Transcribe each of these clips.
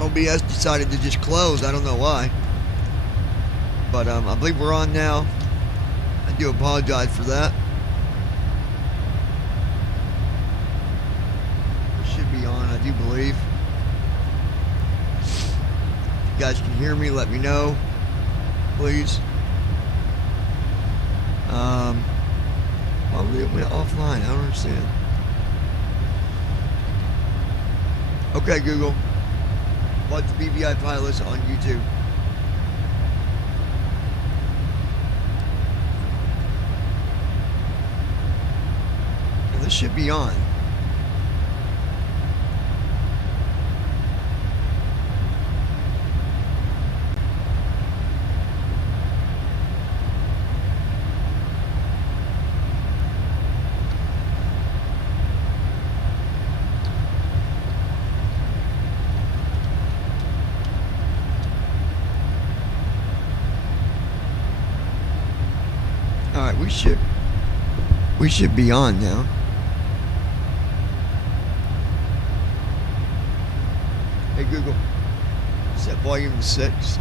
OBS decided to just close. I don't know why. But I believe we're on now. I do apologize for that. We should be on, I do believe. If you guys can hear me, let me know, please. Oh, it went offline. I don't understand. Okay, Google. Watch the BVI pilots on YouTube. And this should be on. Alright, we should be on now. Hey Google, set volume to 6.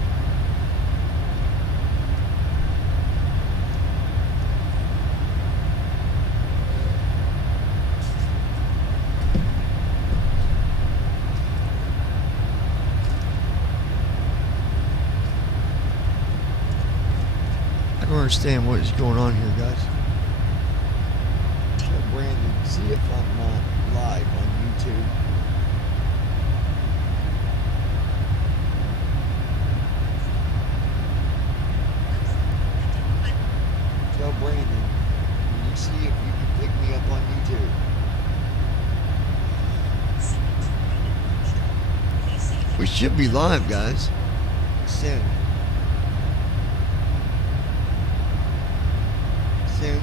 I don't understand what is going on here, guys. Tell Brandon, see if I'm not live on YouTube. Tell Brandon, can you see if you can pick me up on YouTube? We should be live, guys. Soon. Soon.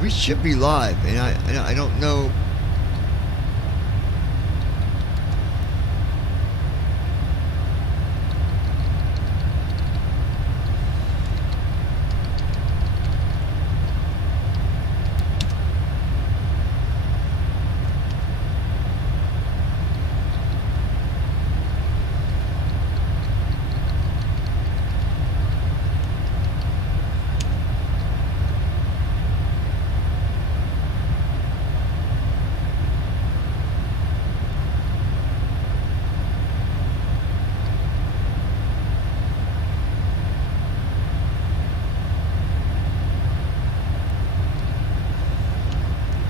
We should be live, and I don't know.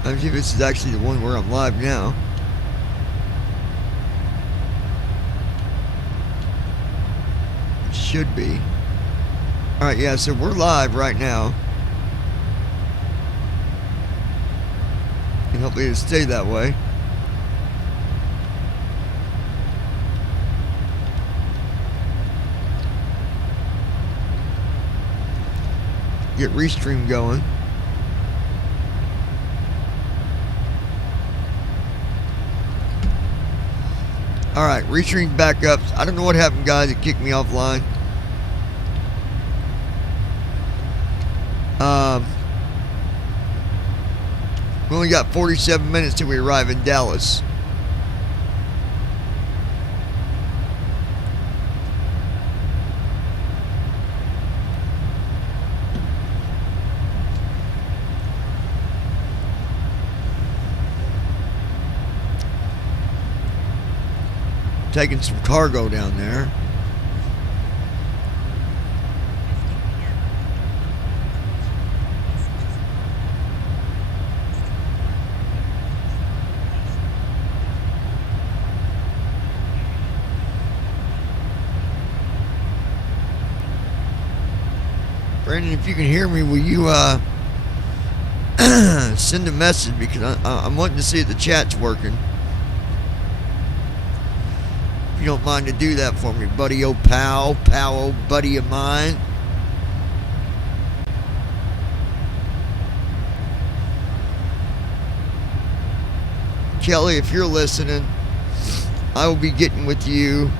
I believe this is actually the one where I'm live now. It should be. Alright, yeah, so we're live right now. And hopefully it'll stay that way. Get Restream going. Alright, Restream back up. I don't know what happened, guys. It kicked me offline. We only got 47 minutes till we arrive in Dallas. Taking some cargo down there. Brandon, if you can hear me, will you send a message, because I'm wanting to see if the chat's working. If you don't mind to do that for me, buddy, old pal, old buddy of mine. Kelly, if you're listening, I will be getting with you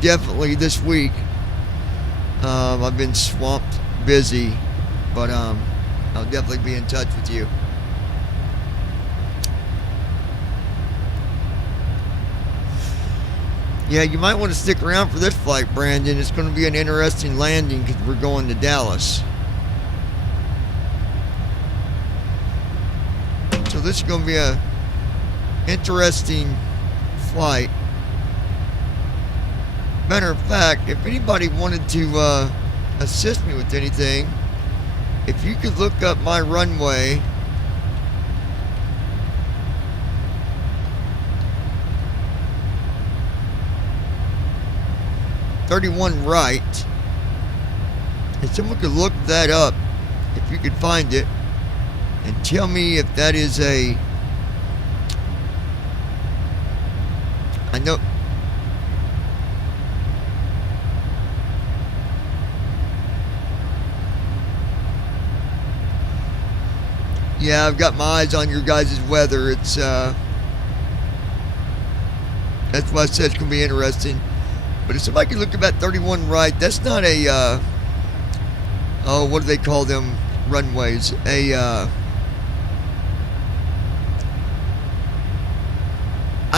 definitely this week. I've been swamped, busy, but I'll definitely be in touch with you. Yeah, you might want to stick around for this flight, Brandon. It's going to be an interesting landing because we're going to Dallas. So this is going to be a interesting flight. Matter of fact, if anybody wanted to assist me with anything, if you could look up my runway. .31 right, and someone could look that up if you could find it and tell me if that is a, I know, yeah, I've got my eyes on your guys' weather. It's that's why I said it's gonna be interesting. But if somebody can look at that 31 right, that's not a, oh, what do they call them runways? I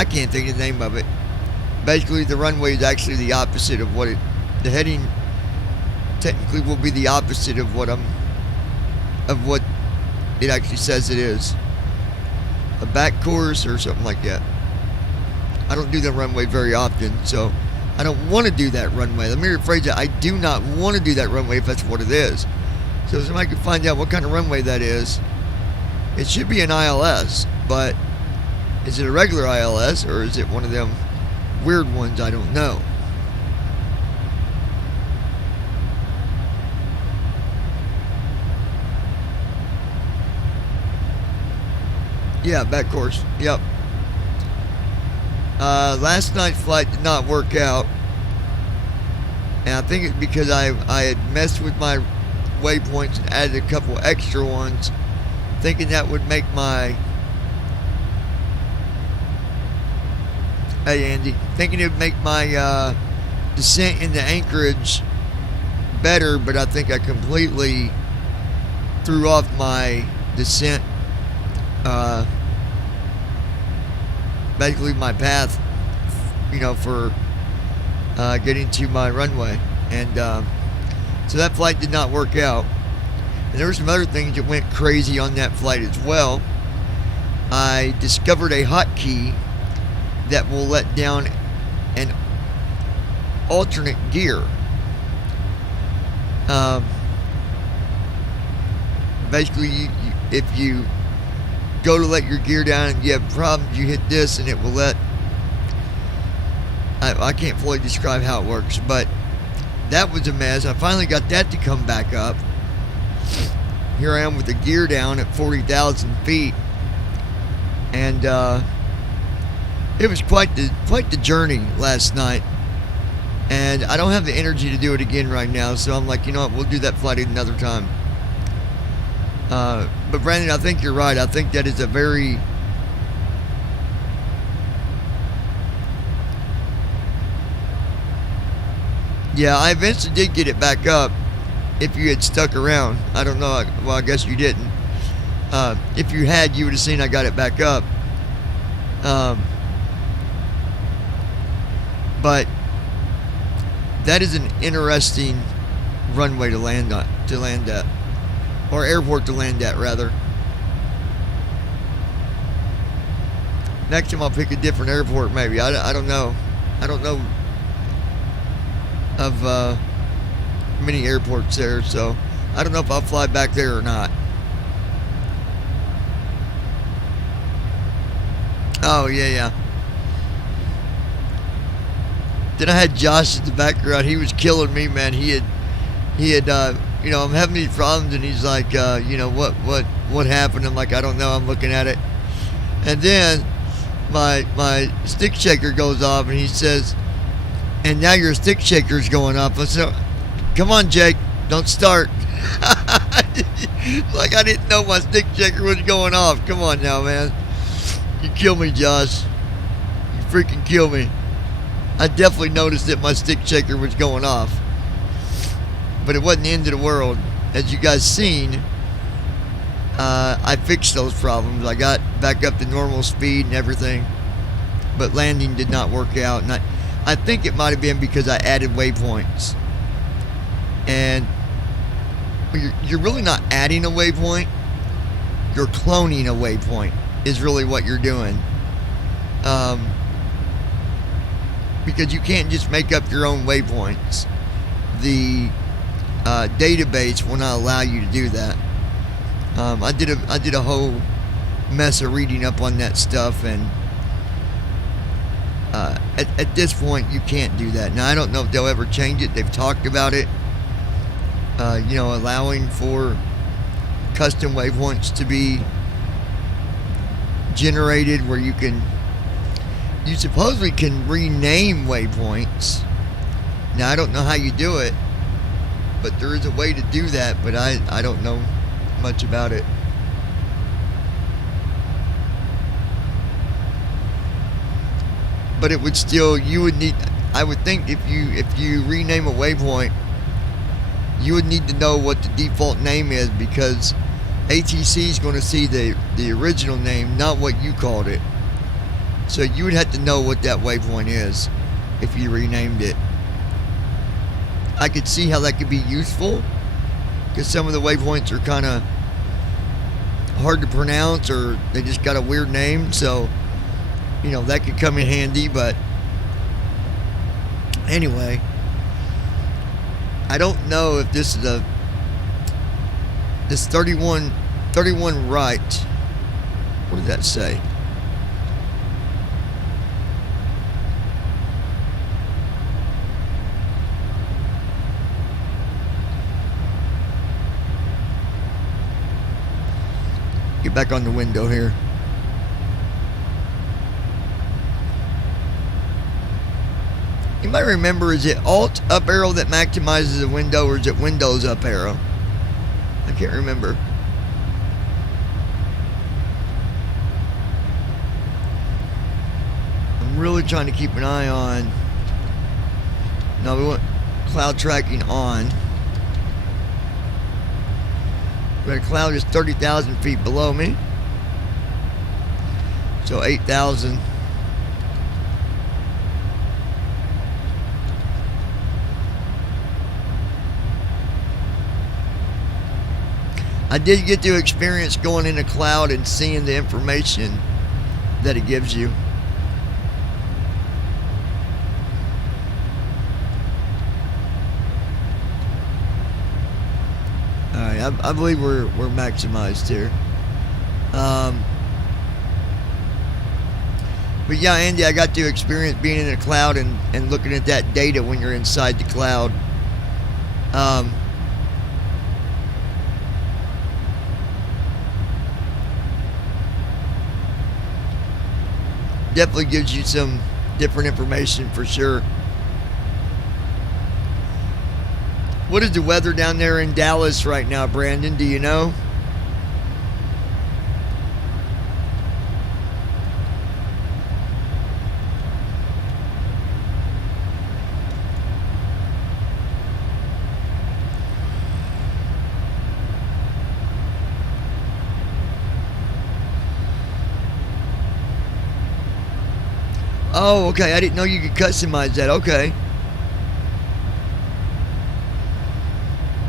can't think of the name of it. Basically, the runway is actually the opposite of what it, the heading technically will be the opposite of what it actually says it is. A back course or something like that. I don't do the runway very often, so I don't want to do that runway. Let me rephrase that. I do not want to do that runway if that's what it is. So if somebody can find out what kind of runway that is. It should be an ILS, but is it a regular ILS or is it one of them weird ones? I don't know. Yeah, back course. Yep. Last night's flight did not work out, and I think it's because I had messed with my waypoints and added a couple extra ones, thinking that would make my, hey Andy, thinking it would make my descent into Anchorage better, but I think I completely threw off my descent, basically my path, you know, for getting to my runway, and so that flight did not work out. And there were some other things that went crazy on that flight as well. I discovered a hotkey that will let down an alternate gear. Basically, if you go to let your gear down and you have problems, you hit this and it will let, I can't fully describe how it works, but that was a mess. I finally got that to come back up. Here I am with the gear down at 40,000 feet, and it was quite the journey last night, and I don't have the energy to do it again right now, so I'm like, you know what, we'll do that flight another time. But Brandon, I think you're right. I think that is a very, yeah, I eventually did get it back up. If you had stuck around, I don't know. Well, I guess you didn't. If you had, you would have seen I got it back up. But that is an interesting runway to land on, or airport to land at, rather. Next time I'll pick a different airport, maybe. I don't know. I don't know of many airports there, so I don't know if I'll fly back there or not. Oh yeah. Then I had Josh in the background. He was killing me, man. He had you know, I'm having these problems, and he's like, you know, what happened? I'm like, I don't know. I'm looking at it, and then my stick shaker goes off, and he says, and now your stick shaker's going off. I said, come on, Jake, don't start. Like I didn't know my stick shaker was going off. Come on now, man. You kill me, Josh. You freaking kill me. I definitely noticed that my stick shaker was going off, but it wasn't the end of the world. As you guys seen, I fixed those problems. I got back up to normal speed and everything, but landing did not work out. And I think it might have been because I added waypoints. And you're really not adding a waypoint. You're cloning a waypoint is really what you're doing. Because you can't just make up your own waypoints. The database will not allow you to do that. I did a whole mess of reading up on that stuff, and at this point you can't do that. Now I don't know if they'll ever change it. They've talked about it, allowing for custom waypoints to be generated, where you supposedly can rename waypoints. Now I don't know how you do it, but there is a way to do that, but I don't know much about it. But it would still, I would think if you rename a waypoint, you would need to know what the default name is, because ATC is going to see the original name, not what you called it. So you would have to know what that waypoint is if you renamed it. I could see how that could be useful, because some of the waypoints are kind of hard to pronounce, or they just got a weird name, so that could come in handy. But anyway, I don't know if this is this 31 right. What did that say? Get back on the window here. You might remember, is it Alt up arrow that maximizes the window, or is it Windows up arrow? I can't remember. I'm really trying to keep an eye on. No, we want cloud tracking on. But a cloud is 30,000 feet below me. So 8,000. I did get to experience going in a cloud and seeing the information that it gives you. Alright, I believe we're maximized here. But yeah, Andy, I got to experience being in a cloud and looking at that data when you're inside the cloud. Definitely gives you some different information for sure. What is the weather down there in Dallas right now, Brandon? Do you know? Oh, okay. I didn't know you could customize that. Okay.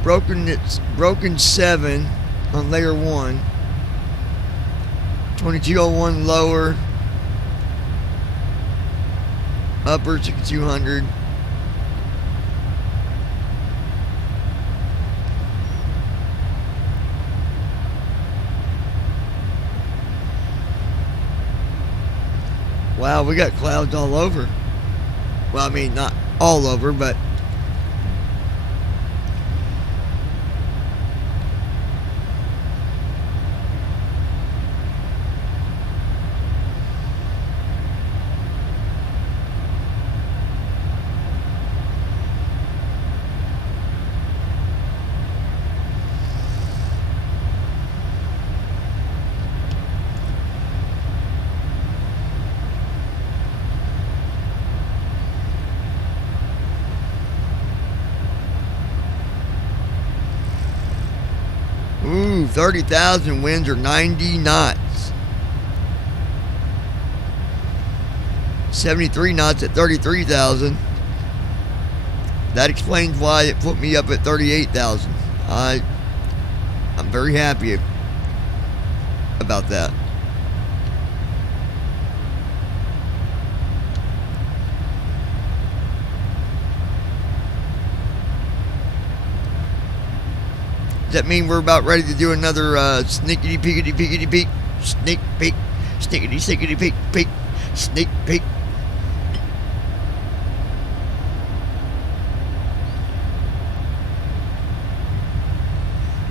Broken 7 on layer 1. 2201 lower. Upper 6200. Wow, we got clouds all over. Well, I mean, not all over, but ooh, 30,000 winds are 90 knots. 73 knots at 33,000. That explains why it put me up at 38,000. I'm very happy about that. Does that mean we're about ready to do another sneakity peekity peekity peek? Sneak peek, sneakity sneakity peek peek, sneak peek.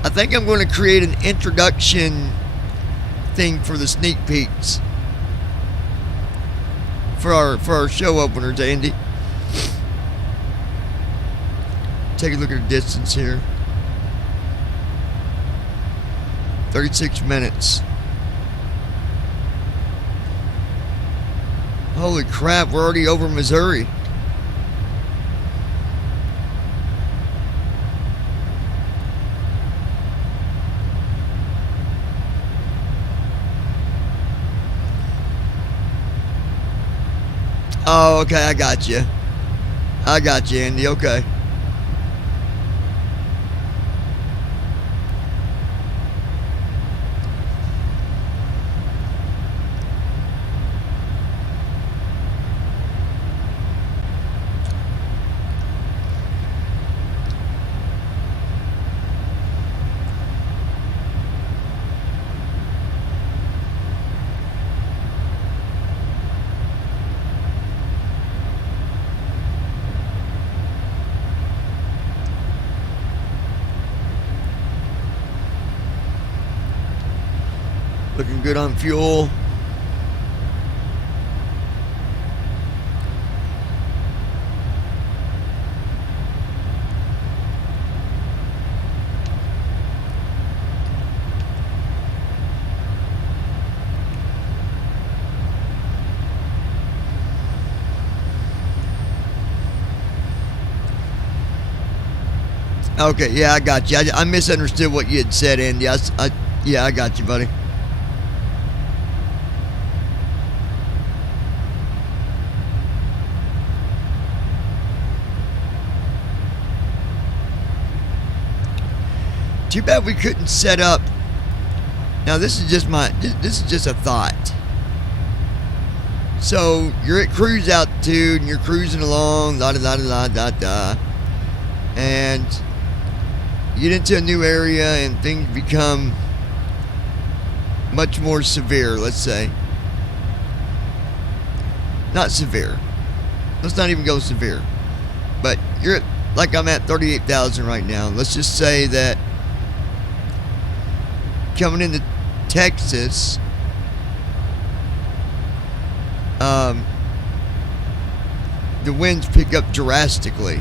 I think I'm going to create an introduction thing for the sneak peeks for our show openers, Andy. Take a look at the distance here. 36 minutes. Holy crap, we're already over Missouri. Oh, okay, I got you. I got you, Andy, okay. Looking good on fuel. Okay, yeah, I got you. I misunderstood what you had said, Andy. Yeah, I got you, buddy. Too bad we couldn't set up. Now this is just a thought. So you're at cruise altitude and you're cruising along, da da da da da da, and you get into a new area and things become much more severe. Let's say, not severe. Let's not even go severe. But you're at, like I'm at 38,000 right now. Let's just say that. Coming into Texas, the winds pick up drastically,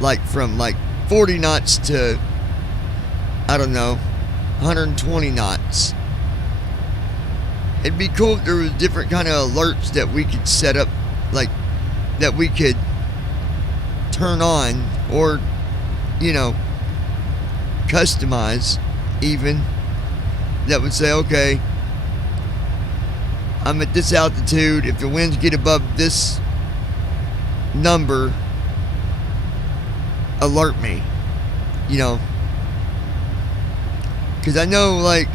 like from like 40 knots to, I don't know, 120 knots. It'd be cool if there was different kind of alerts that we could set up, like that we could turn on or, you know, customize even, that would say, okay, I'm at this altitude. If the winds get above this number, alert me, you know, because I know, like,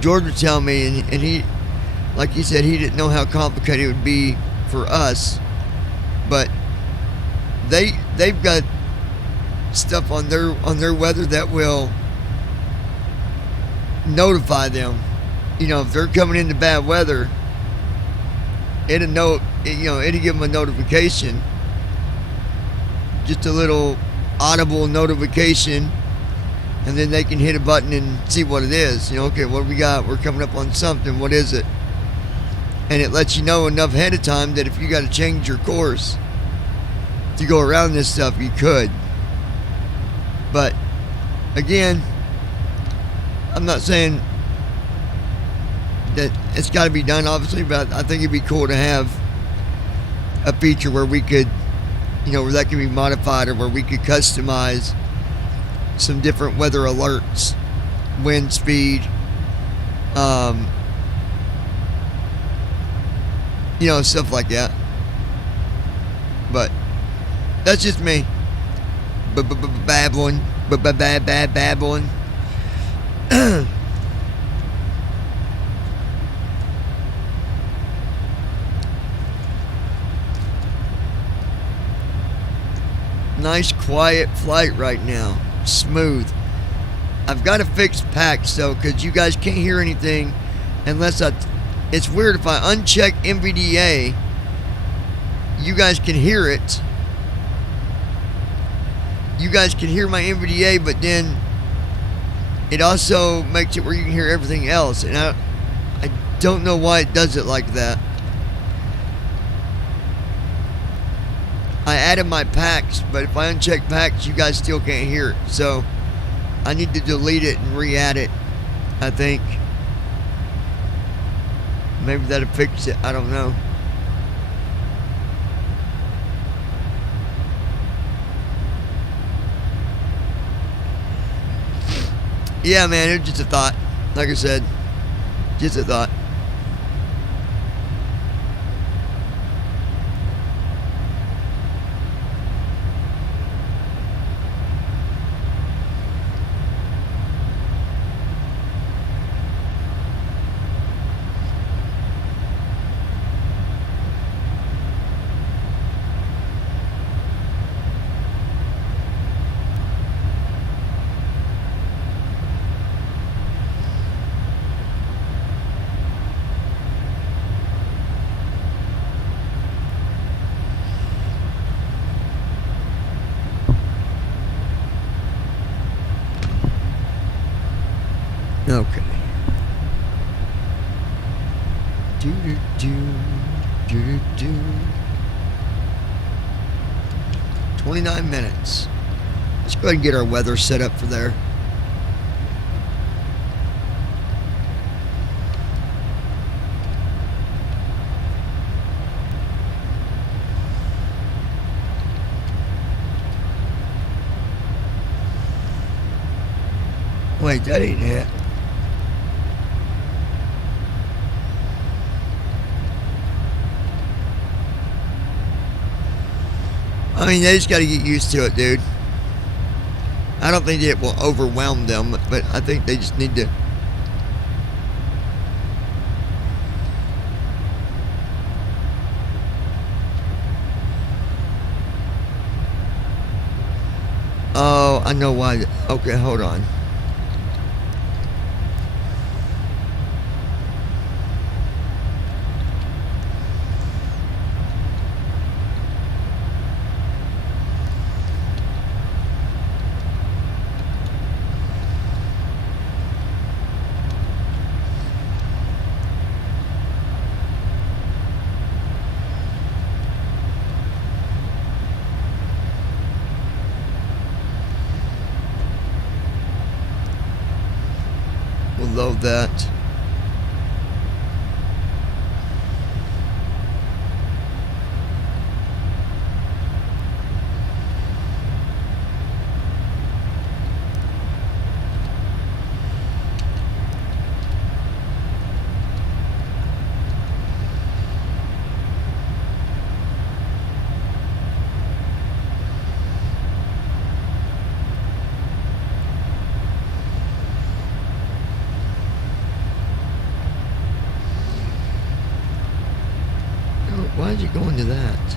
George would tell me, and he, like he said, he didn't know how complicated it would be for us, but they've got stuff on their weather that will notify them. You know, if they're coming into bad weather, it'll give them a notification, just a little audible notification, and then they can hit a button and see what it is. You know, okay, what do we got? We're coming up on something. What is it? And it lets you know enough ahead of time that if you got to change your course to go around this stuff, you could. But again, I'm not saying that it's got to be done, obviously, but I think it'd be cool to have a feature where we could, you know, where that can be modified, or where we could customize some different weather alerts, wind speed, You know, stuff like that. But that's just me. Babbling. Babbling. Nice quiet flight right now. Smooth. I've got to fix packs though, because you guys can't hear anything unless it's weird if I uncheck NVDA. You guys can hear it. You guys can hear my NVDA, but then it also makes it where you can hear everything else, and I don't know why it does it like that. I added my packs, but if I uncheck packs, you guys still can't hear it. So I need to delete it and re-add it, I think. Maybe that'll fix it. I don't know. Yeah, man, it was just a thought. Like I said, just a thought. Okay. Do do do do do. 29 minutes. Let's go ahead and get our weather set up for there. Wait, that ain't it. I mean, they just got to get used to it, dude. I don't think it will overwhelm them, but I think they just need to. Oh, I know why. Okay, hold on. We'll load that. Why did you go into that?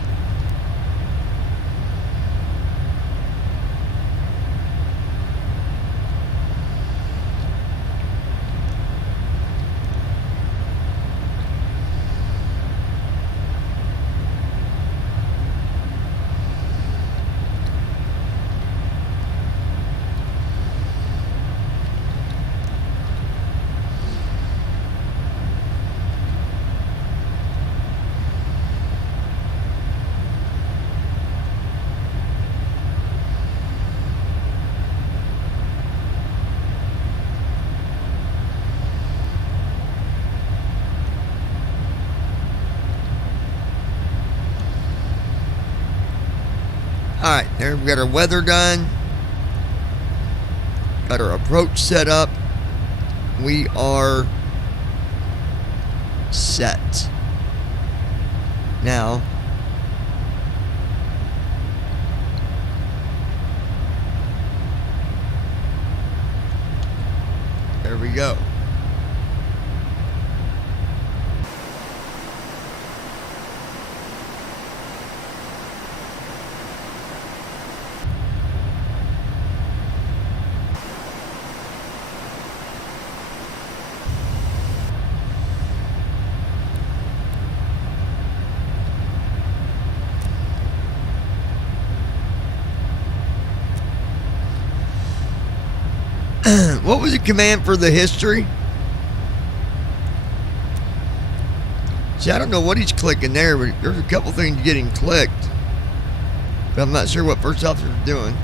Alright, there we got our weather done. Got our approach set up. We are set. now. There we go. What was the command for the history? See, I don't know what he's clicking there, but there's a couple things getting clicked. But I'm not sure what first officer's doing.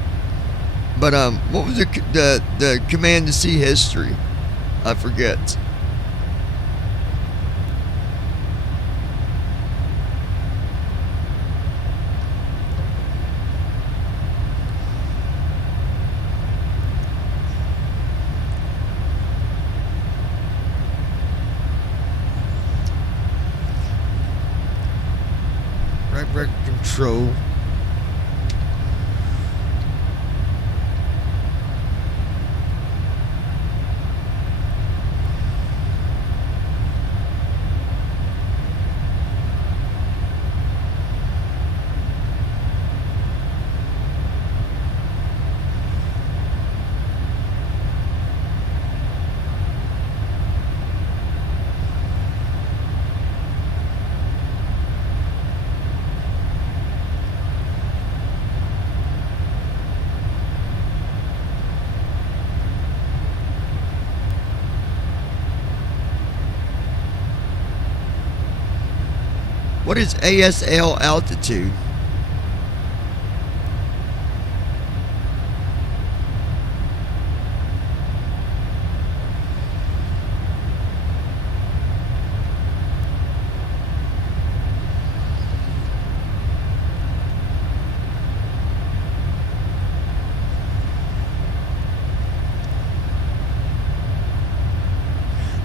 But what was the command to see history? I forget. Right brake control. What is ASL altitude?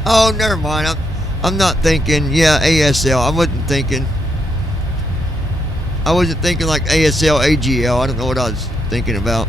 Oh, never mind. I'm not thinking. Yeah, ASL. I wasn't thinking. I wasn't thinking like ASL, AGL. I don't know what I was thinking about.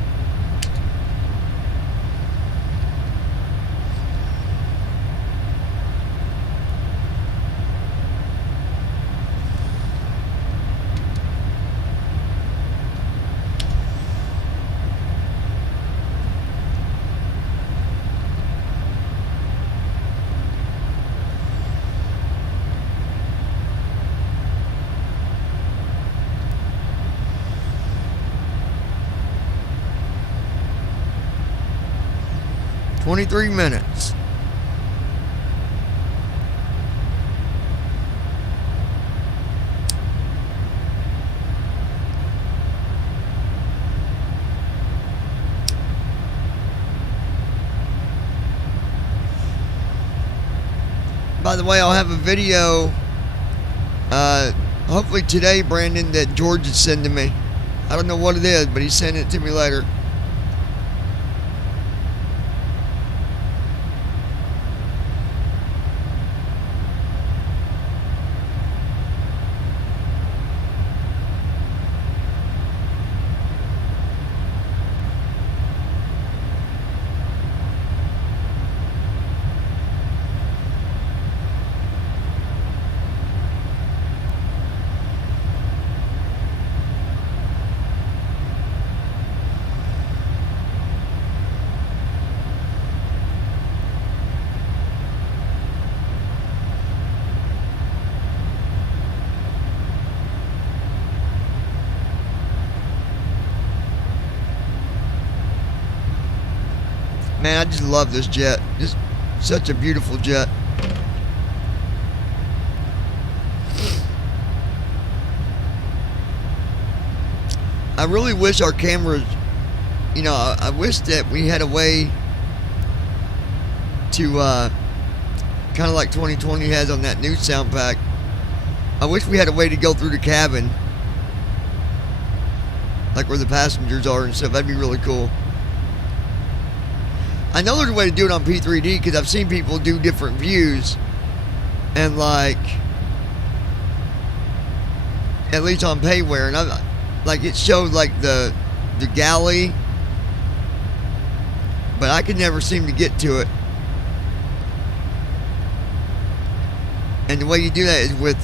"23 minutes. By the way, I'll have a video, hopefully today, Brandon, that George is sending me. I don't know what it is, but he's sending it to me later. Man, I just love this jet. Just such a beautiful jet. I really wish our cameras, you know, I wish that we had a way to, kind of like 2020 has on that new sound pack. I wish we had a way to go through the cabin, like where the passengers are and stuff. That'd be really cool. I know there's a way to do it on P3D because I've seen people do different views, and like at least on payware, and I like it showed like the galley, but I could never seem to get to it. And the way you do that is with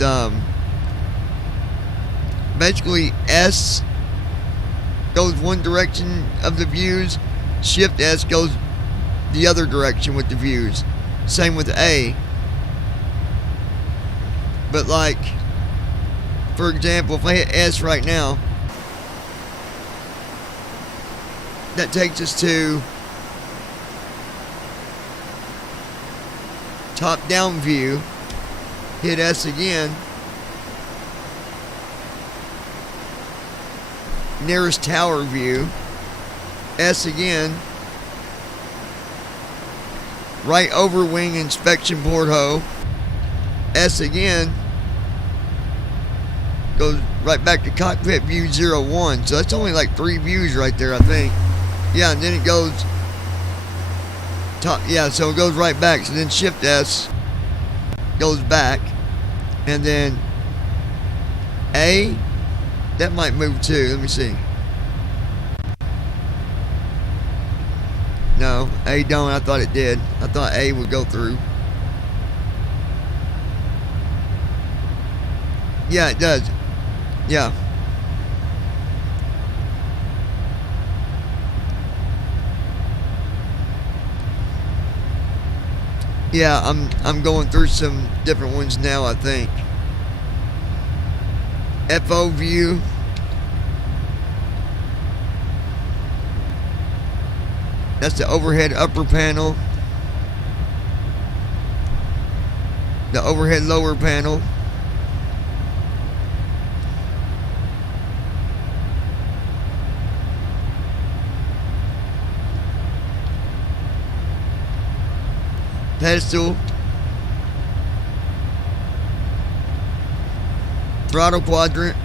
basically S goes one direction of the views, Shift S goes the other direction with the views. Same with A. But like, for example, if I hit S right now, that takes us to top down view. Hit S again, nearest tower view. S again, right over wing inspection porthole. S again, goes right back to cockpit view 01. So that's only like 3 views right there, I think. Yeah, and then it goes top. Yeah, so it goes right back. So then Shift S goes back, and then A, that might move too. Let me see. No, A don't. I thought it did. I thought A would go through. Yeah, it does. Yeah. Yeah, I'm going through some different ones now, I think. FO view. That's the overhead upper panel. The overhead lower panel. Pedestal. Throttle quadrant.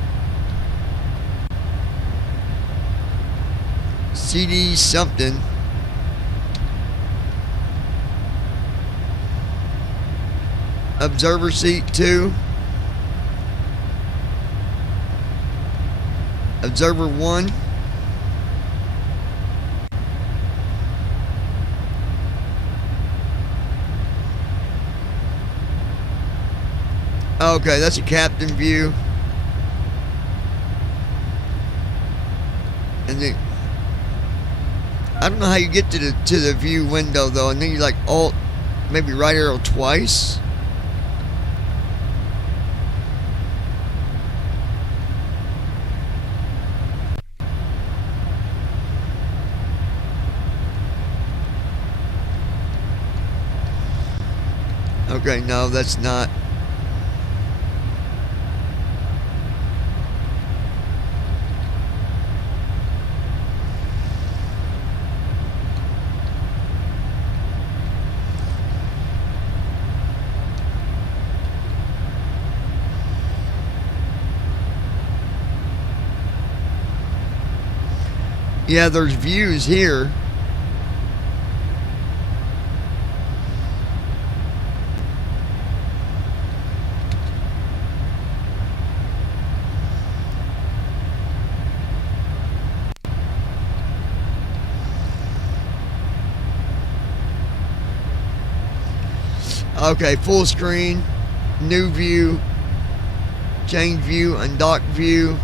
CD something. Observer seat 2. Observer 1. Okay, that's a captain view. And then I don't know how you get to the view window though, and then you like alt, maybe right arrow twice. Okay, no, that's not. Yeah, there's views here. Okay, full screen, new view, change view, undock view.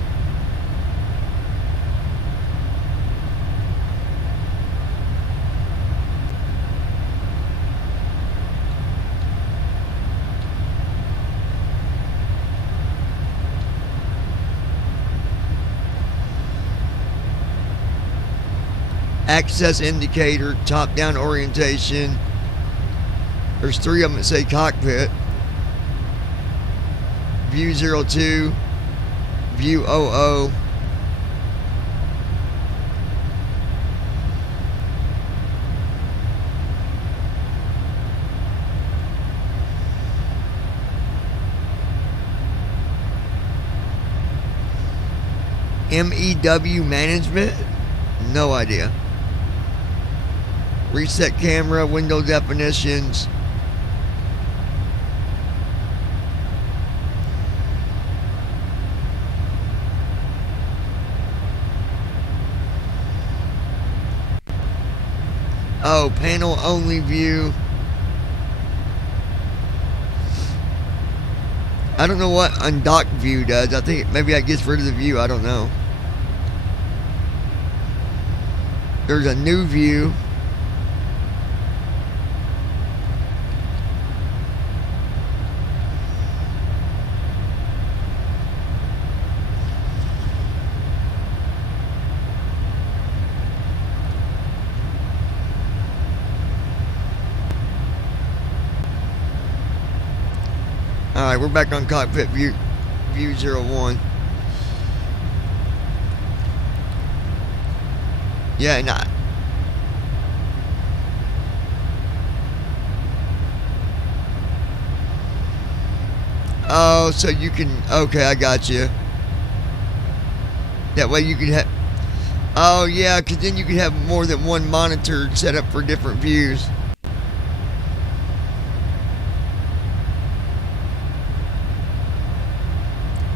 Access indicator, top down orientation. There's 3 of them that say cockpit. View 02, view 00. MEW management? No idea. Reset camera, window definitions. Oh, panel only view. I don't know what undocked view does. I think maybe that gets rid of the view. I don't know. There's a new view. Alright, we're back on cockpit view 01. Yeah, nah. Oh, so you can, okay, I got you. That way you can have, oh yeah, because then you can have more than one monitor set up for different views.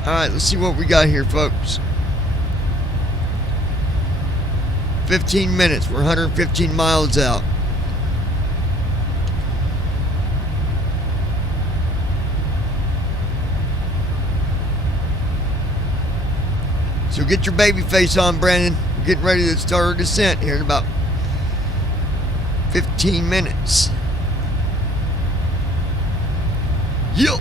Alright, let's see what we got here, folks. 15 minutes. We're 115 miles out. So get your baby face on, Brandon. We're getting ready to start our descent here in about 15 minutes. Yup.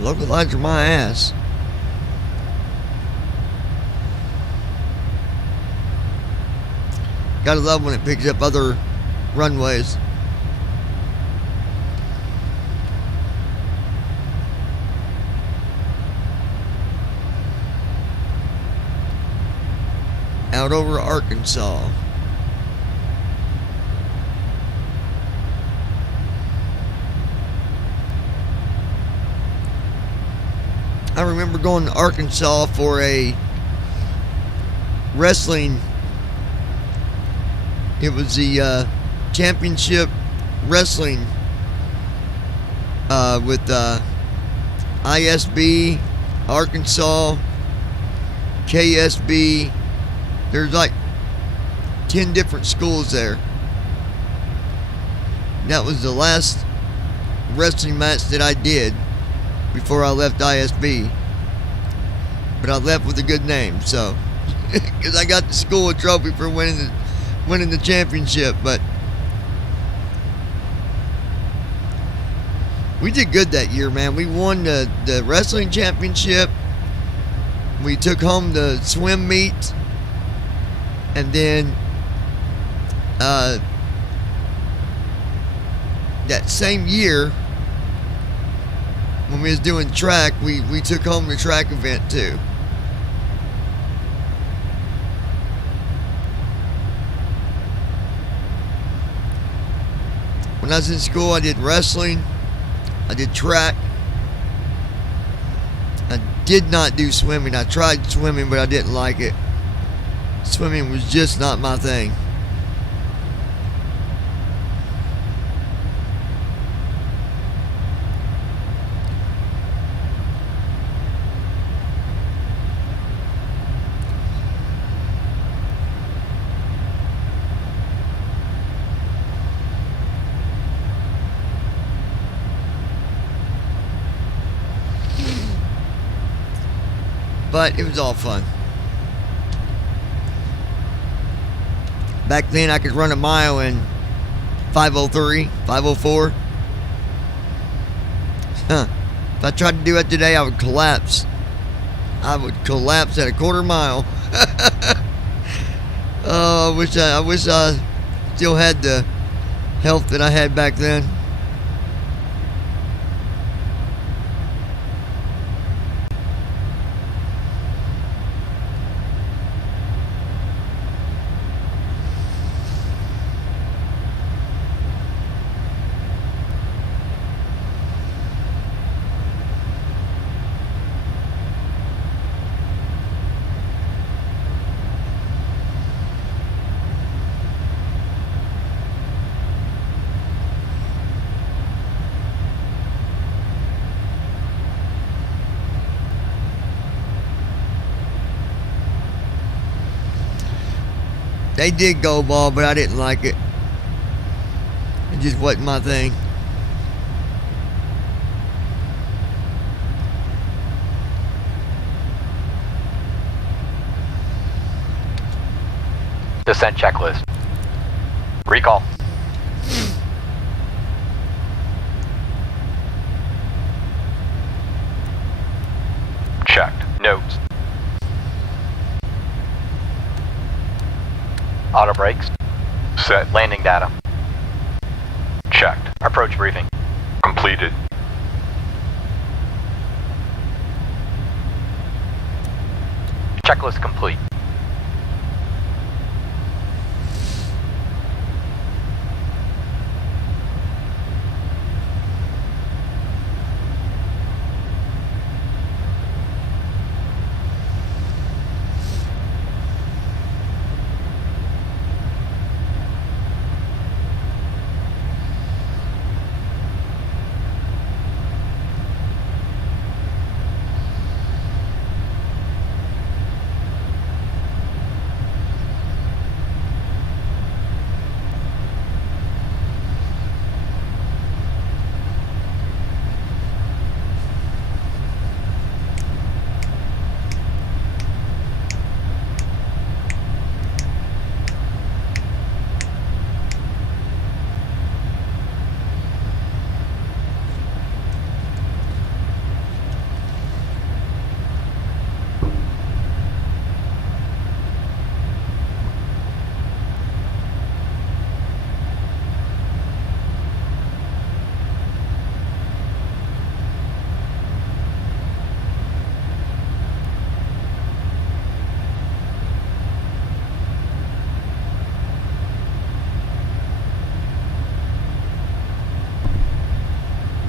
Localizer my ass. Gotta love when it picks up other runways. Out over Arkansas. I remember going to Arkansas for a wrestling. It was the championship wrestling with ISB, Arkansas, KSB. There's like 10 different schools there. That was the last wrestling match that I did before I left ISB, but I left with a good name, so because I got the school a trophy for winning the championship. But we did good that year, man. We won the wrestling championship. We took home the swim meet, and then that same year, when we was doing track, we took home the track event too. When I was in school, I did wrestling, I did track. I did not do swimming. I tried swimming, but I didn't like it. Swimming was just not my thing. but it was all fun. Back then I could run a mile in 5:03, 5:04. If I tried to do it today, I would collapse. I would collapse at a quarter mile. Oh, I wish I still had the health that I had back then. They did go ball, but I didn't like it. It just wasn't my thing. Descent checklist. Recall. Checked. Notes. Auto brakes. Set. Landing data. Checked. Approach briefing. Completed. Checklist complete.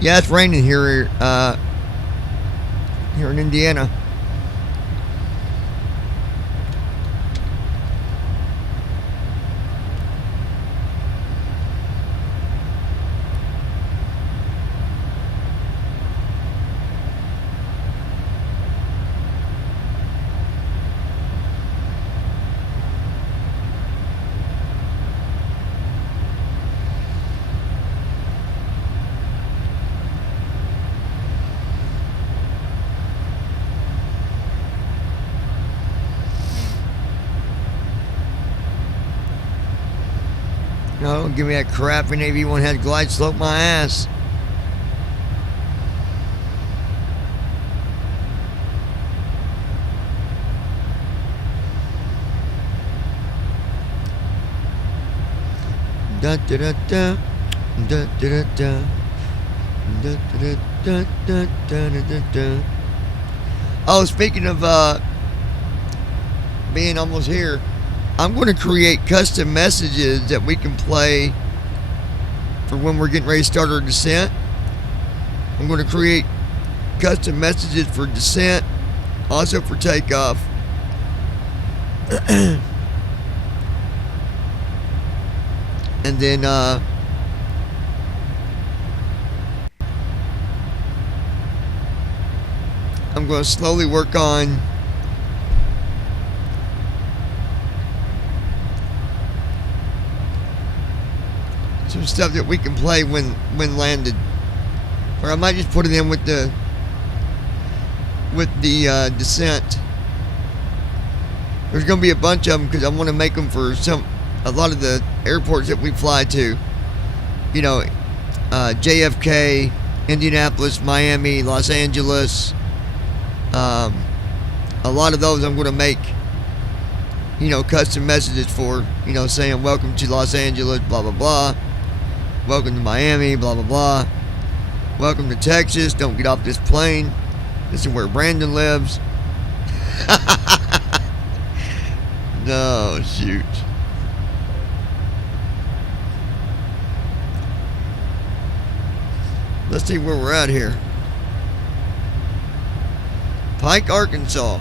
Yeah, it's raining here in Indiana. No, don't give me that crap. And Navy one had glide slope my ass. Da da da da da da da da da da da da da da. Oh, speaking of being almost here, I'm going to create custom messages that we can play for when we're getting ready to start our descent. I'm going to create custom messages for descent, also for takeoff. And then I'm going to slowly work on some stuff that we can play when landed, or I might just put it in with the descent. There's going to be a bunch of them because I want to make them for a lot of the airports that we fly to. You know, JFK, Indianapolis, Miami, Los Angeles. A lot of those I'm going to make, you know, custom messages for, you know, saying welcome to Los Angeles, blah, blah, blah. Welcome to Miami, blah, blah, blah. Welcome to Texas. Don't get off this plane. This is where Brandon lives. No, shoot. Let's see where we're at here. Pike, Arkansas.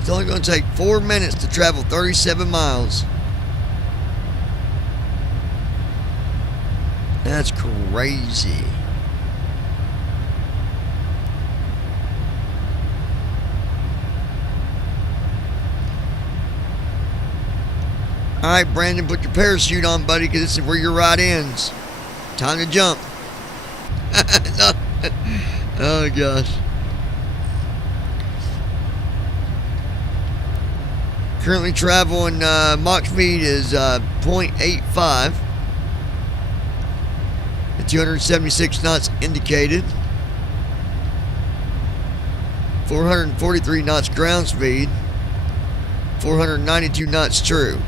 It's only going to take 4 minutes to travel 37 miles. That's crazy. All right, Brandon, put your parachute on, buddy, because this is where your ride ends. Time to jump. No. Oh, gosh. Currently traveling, Mach speed is 0.85. The 276 knots indicated. 443 knots ground speed. 492 knots true.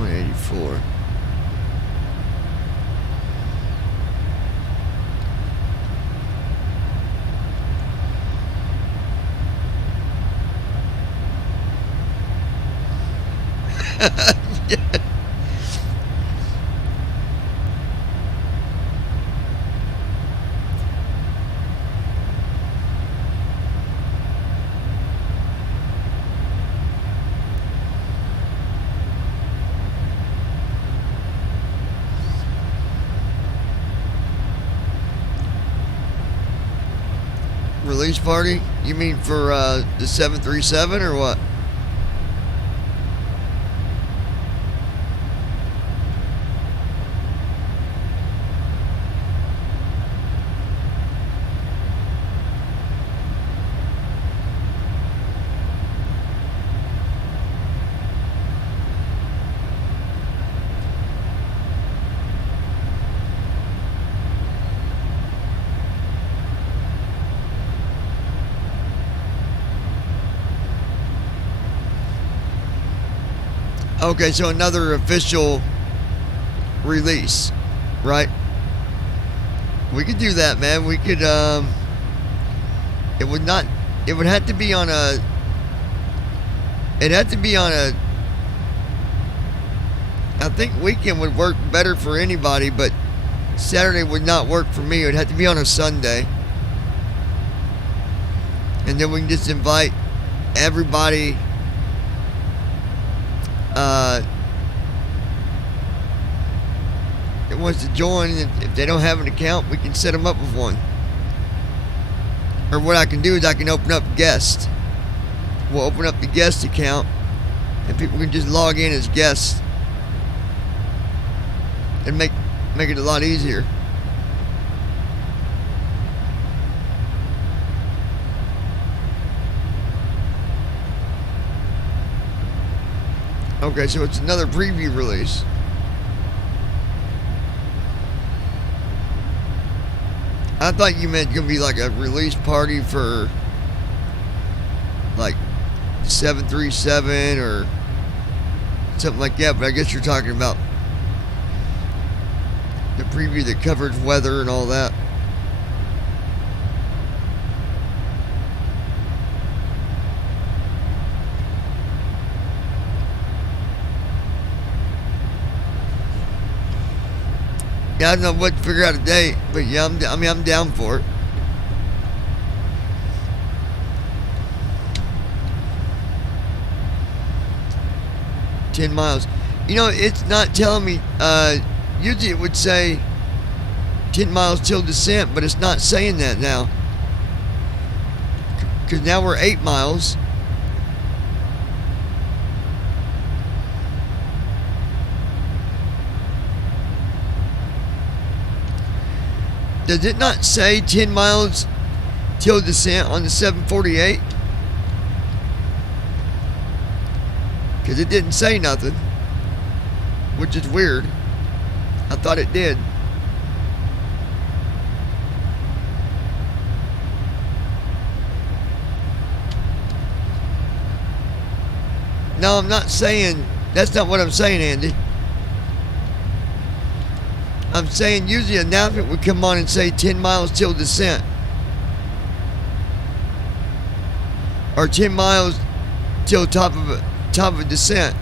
.84. Yeah. Release party? You mean for the 737 or what? Okay, so another official release, right? We could do that, man. We could, it would have to be on a, I think weekend would work better for anybody, but Saturday would not work for me. It would have to be on a Sunday. And then we can just invite everybody that wants to join. If they don't have an account, we can set them up with one. Or what I can do is I can open up guests. We'll open up the guest account and people can just log in as guests and make it a lot easier. Okay, so it's another preview release. I thought you meant gonna be like a release party for like 737 or something like that, but I guess you're talking about the preview that covers weather and all that. Yeah, I don't know what to figure out a date, but yeah, I'm down for it. $10 miles. You know, it's not telling me. Usually it would say 10 miles till descent, but it's not saying that now. Because now we're 8 miles. Does it not say 10 miles till descent on the 748? Because it didn't say nothing, which is weird. I thought it did. No, I'm not saying, that's not what I'm saying, Andy. I'm saying usually an announcement would come on and say 10 miles till descent. Or 10 miles till top of a descent.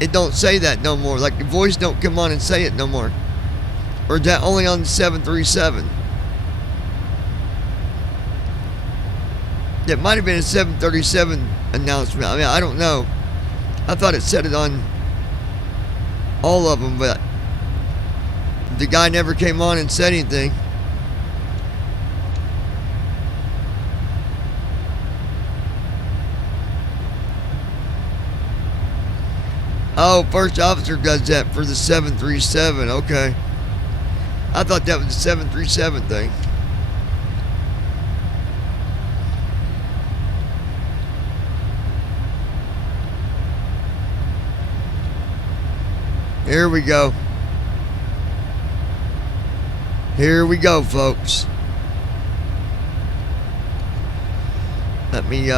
It don't say that no more. Like the voice don't come on and say it no more. Or is that only on the 737? It might have been a 737 announcement. I mean, I don't know. I thought it said it on all of them, but the guy never came on and said anything. Oh, first officer does that for the 737. Okay. I thought that was the 737 thing. Here we go. Here we go, folks. Let me,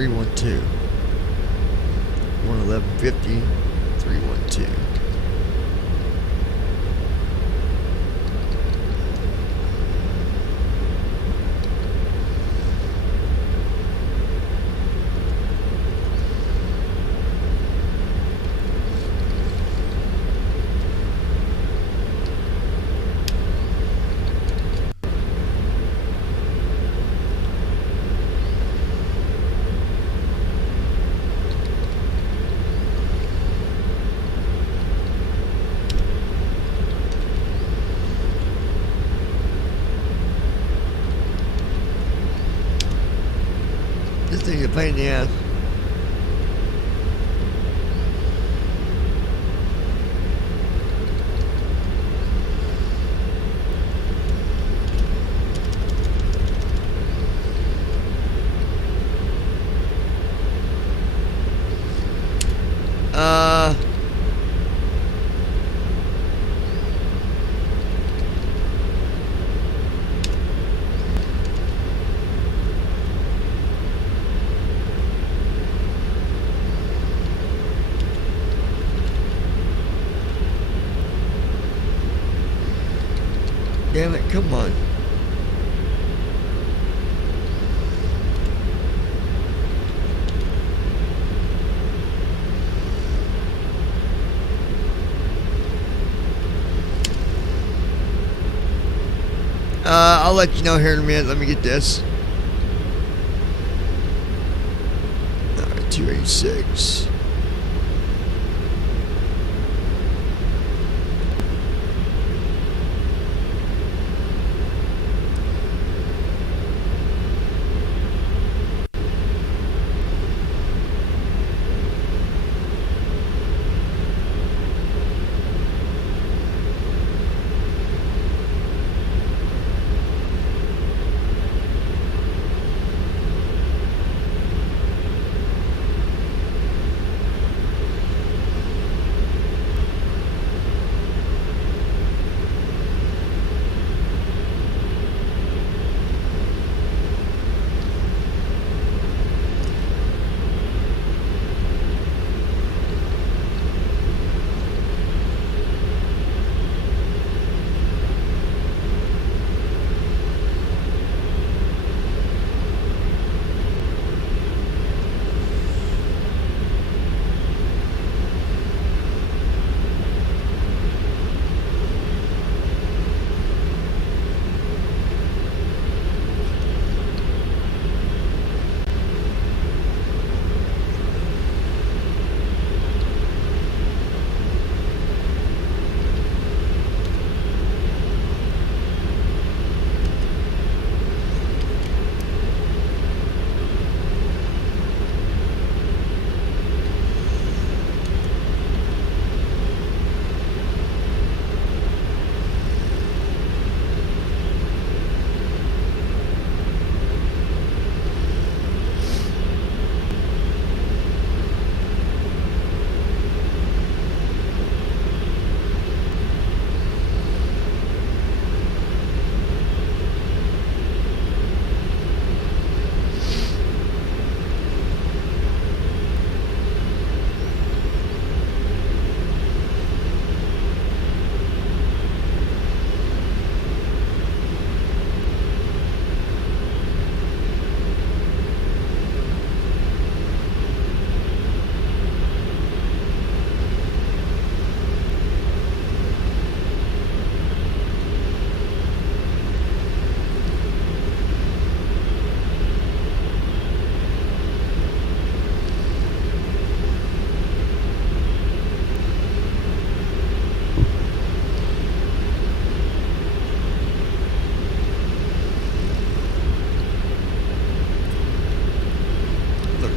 312. 11150 312. This thing's a pain in the ass. damn it, come on. I'll let you know here in a minute. Let me get this. Alright, 286.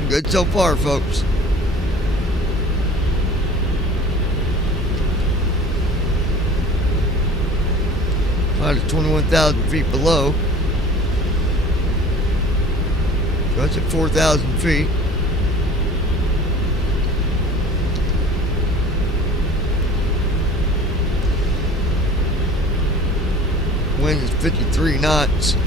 Good so far, folks. Right at 21,000 feet below. So that's at 4,000 feet. Wind is 53 knots.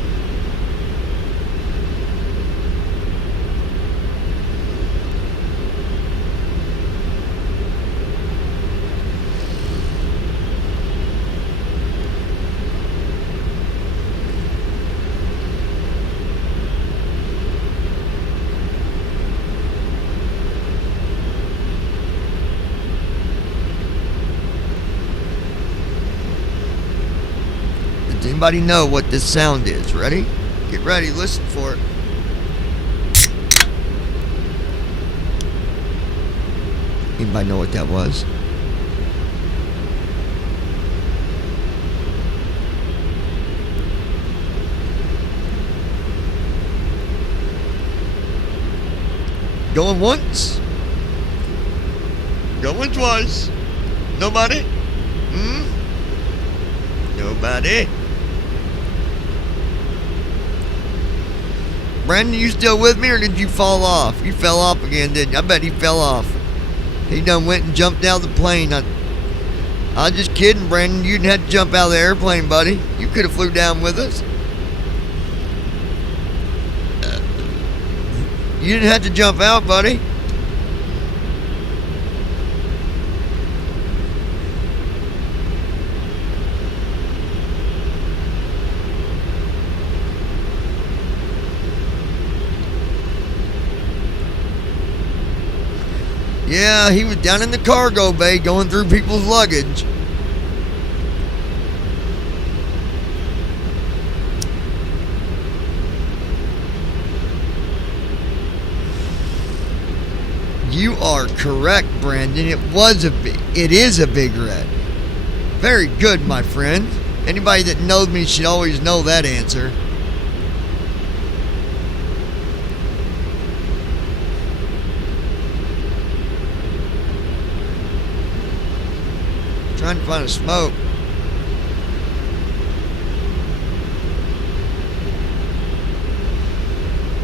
Does anybody know what this sound is? Ready? Get ready, listen for it. Anybody know what that was? Going once. Going twice. Nobody? Nobody? Brandon, you still with me or did you fall off? You fell off again, didn't you? I bet he fell off. He done went and jumped out of the plane. I was just kidding, Brandon. You didn't have to jump out of the airplane, buddy. You could have flew down with us. You didn't have to jump out, buddy. Yeah, he was down in the cargo bay going through people's luggage. You are correct, Brandon. It is a big red. Very good, my friend. Anybody that knows me should always know that answer. Trying to find a smoke.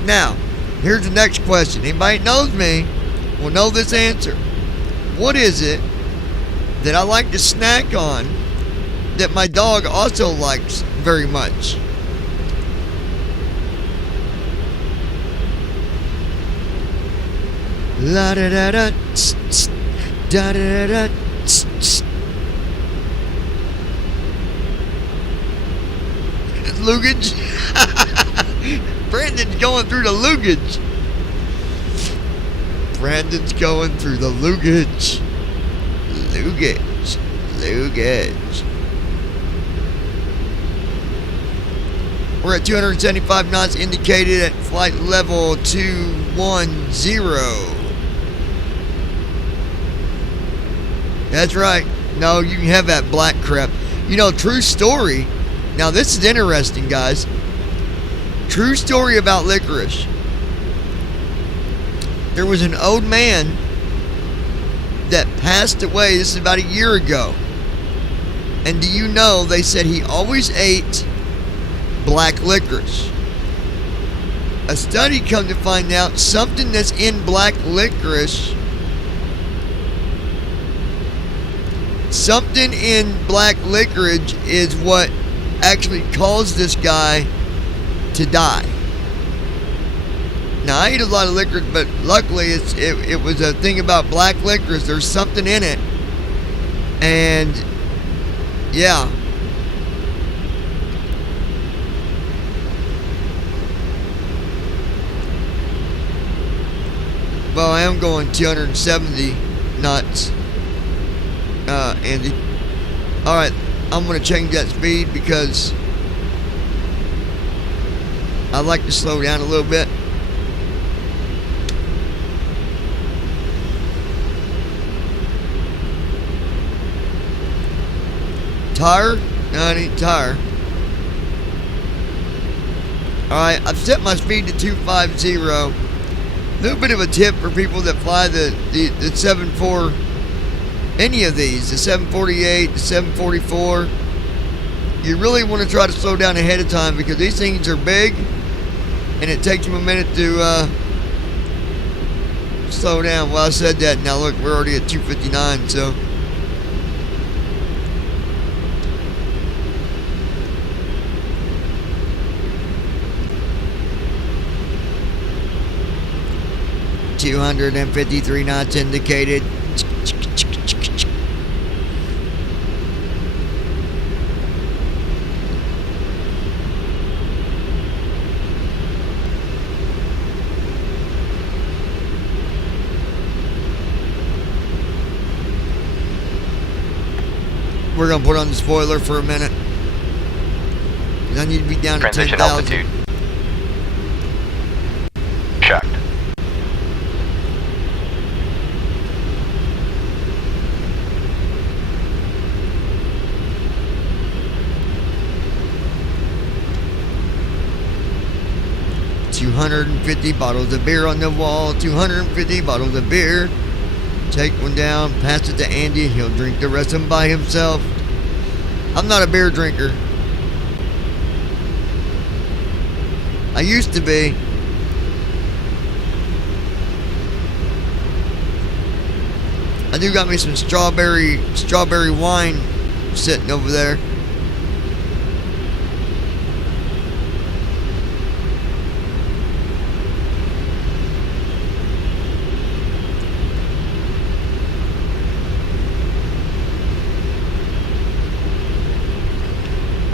Now, here's the next question. Anybody that knows me will know this answer. What is it that I like to snack on that my dog also likes very much? La da da da da da da. Lugage. Brandon's going through the lugage. Brandon's going through the lugage. Lugage. Lugage. We're at 275 knots indicated at flight level 210. That's right. No, you can have that black crap. You know, true story. Now, this is interesting, guys. True story about licorice. There was an old man that passed away. This is about a year ago. And do you know, they said he always ate black licorice. A study come to find out something that's in black licorice. Something in black licorice is what actually caused this guy to die. Now, I eat a lot of licorice, but luckily it was a thing about black licorice. There's something in it. And, yeah. Well, I am going 270 knots, Andy. Alright, I'm going to change that speed because I like to slow down a little bit. Tire? No, I need tire. Alright, I've set my speed to 250. A little bit of a tip for people that fly the 74, any of these, the 748, the 744. You really want to try to slow down ahead of time because these things are big and it takes them a minute to slow down. Well, I said that. Now look, we're already at 259, so. $253 knots indicated. We're gonna put on the spoiler for a minute. I need to be down to 10,000. Transition altitude. Checked. $250 bottles of beer on the wall. 250 bottles of beer. Take one down, pass it to Andy. He'll drink the rest of them by himself. I'm not a beer drinker. I used to be. I do got me some strawberry wine sitting over there.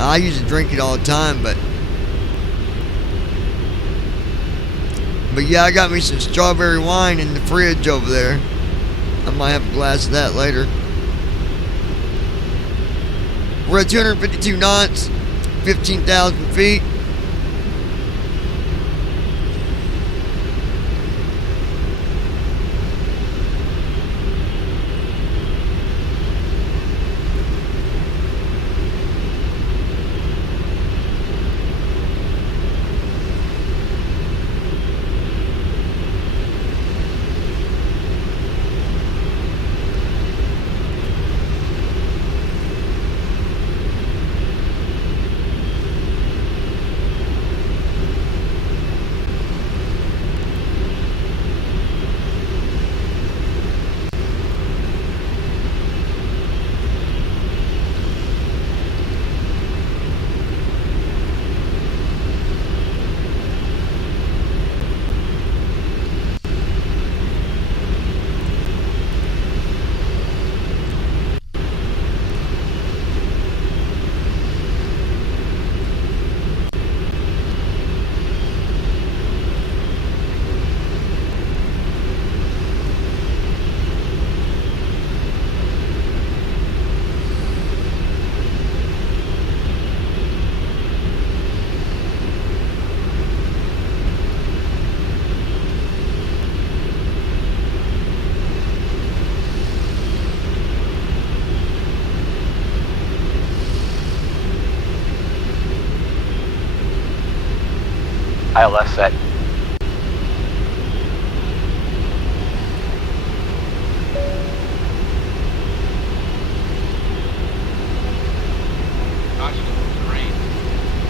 I used to drink it all the time, but yeah, I got me some strawberry wine in the fridge over there. I might have a glass of that later. We're at 252 knots, 15,000 feet. ILS set.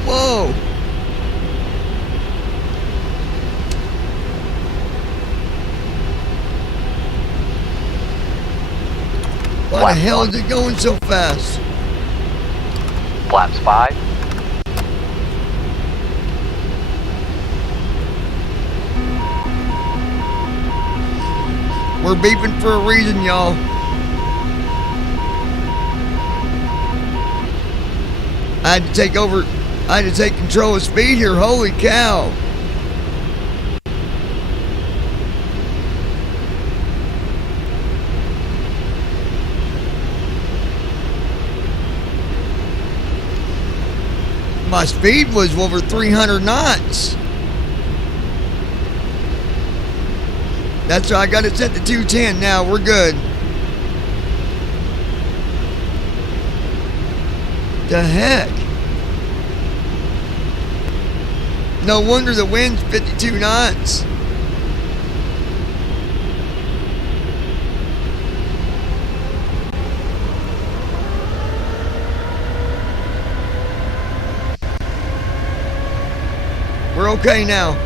Whoa! Why the hell is it going so fast? Flaps 5. We're beeping for a reason, y'all. I had to take over. I had to take control of speed here. Holy cow. My speed was over 300 knots. That's right, I got it set to 210 now. We're good. The heck? No wonder the wind's 52 knots. We're okay now.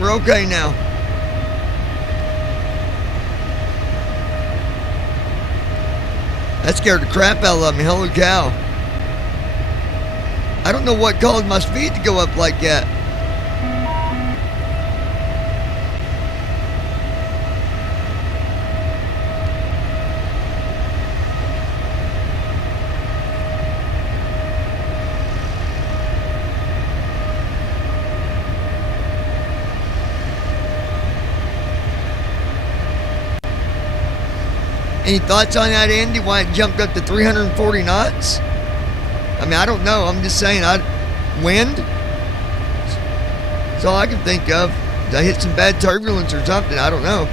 We're okay now. That scared the crap out of me. Holy cow. I don't know what caused my speed to go up like that. Any thoughts on that, Andy? Why it jumped up to 340 knots? I mean, I don't know. I'm just saying, wind? That's all I can think of. Did I hit some bad turbulence or something? I don't know.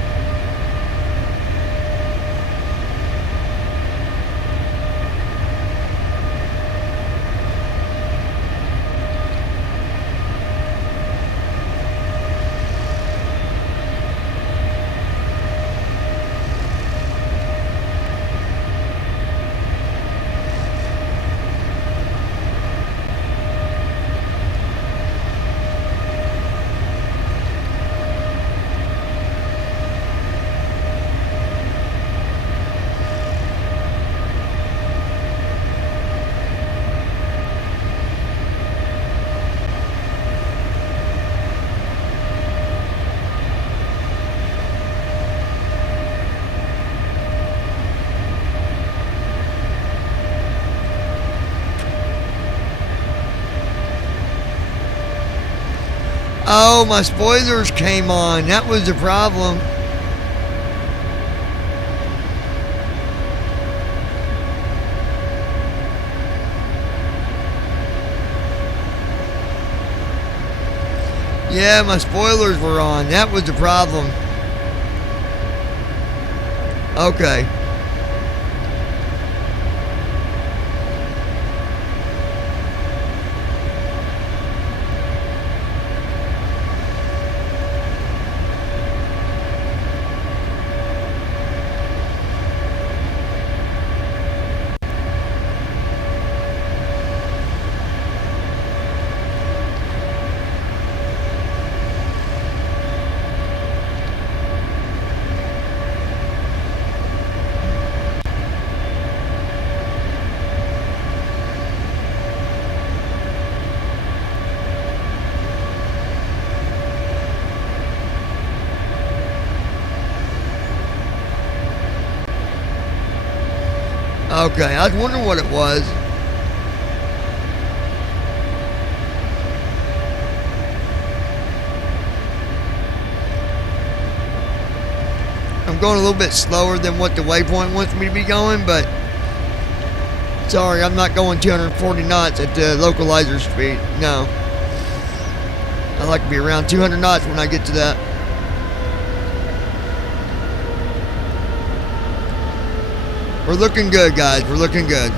Oh, my spoilers came on. That was the problem. Yeah, my spoilers were on. That was the problem. Okay. Okay, I was wondering what it was. I'm going a little bit slower than what the waypoint wants me to be going, but sorry, I'm not going 240 knots at the localizer speed. No. I like to be around 200 knots when I get to that. We're looking good, guys. We're looking good.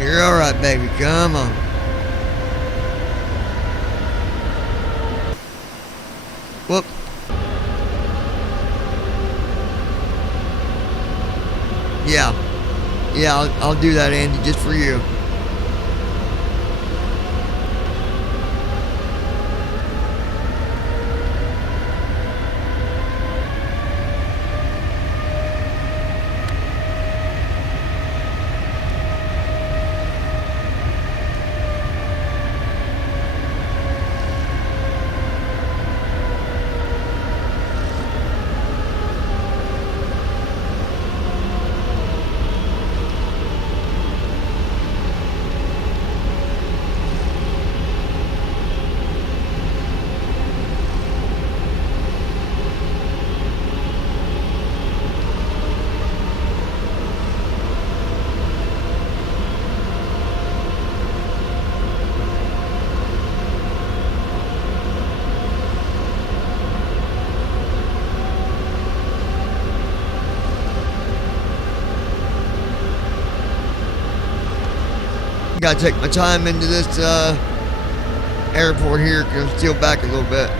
You're alright, baby. Come on. Whoop. Yeah. Yeah, I'll do that, Andy, just for you. Gotta take my time into this airport here because I'm still back a little bit.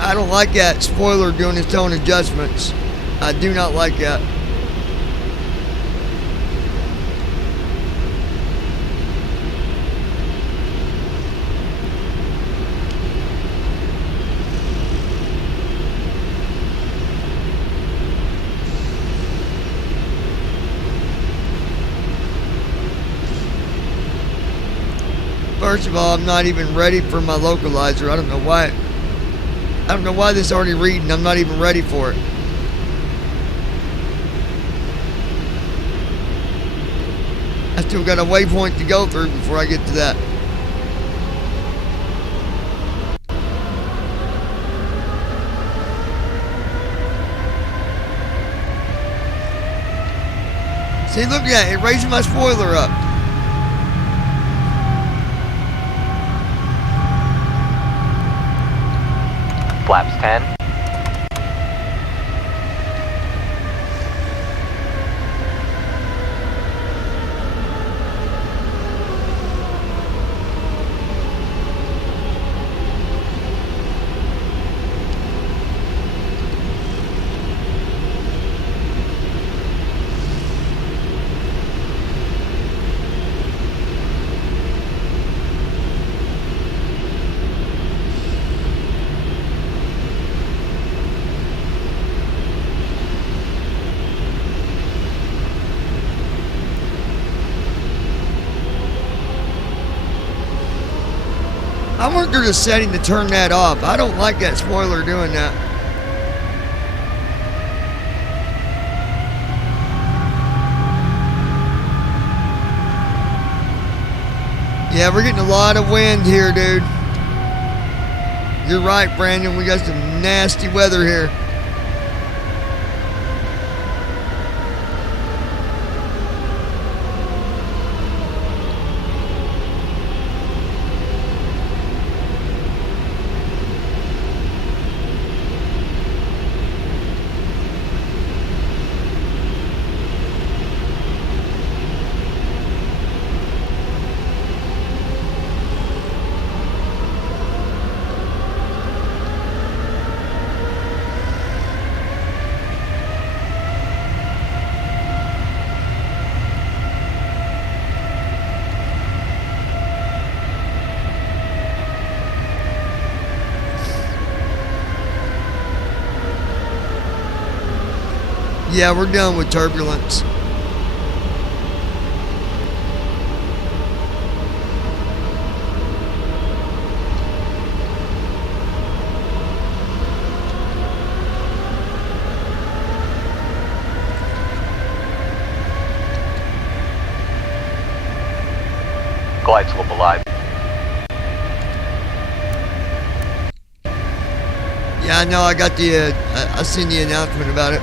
I don't like that spoiler doing its own adjustments. I do not like that. First of all, I'm not even ready for my localizer. I don't know why. I don't know why this is already reading. I'm not even ready for it. I still got a waypoint to go through before I get to that. See, look at that, it raised my spoiler up. Flaps 10. I wonder if there's a setting to turn that off. I don't like that spoiler doing that. Yeah, we're getting a lot of wind here, dude. You're right, Brandon. We got some nasty weather here. Yeah, we're done with turbulence. Glide slope alive. Yeah, I know. I got the. I seen the announcement about it.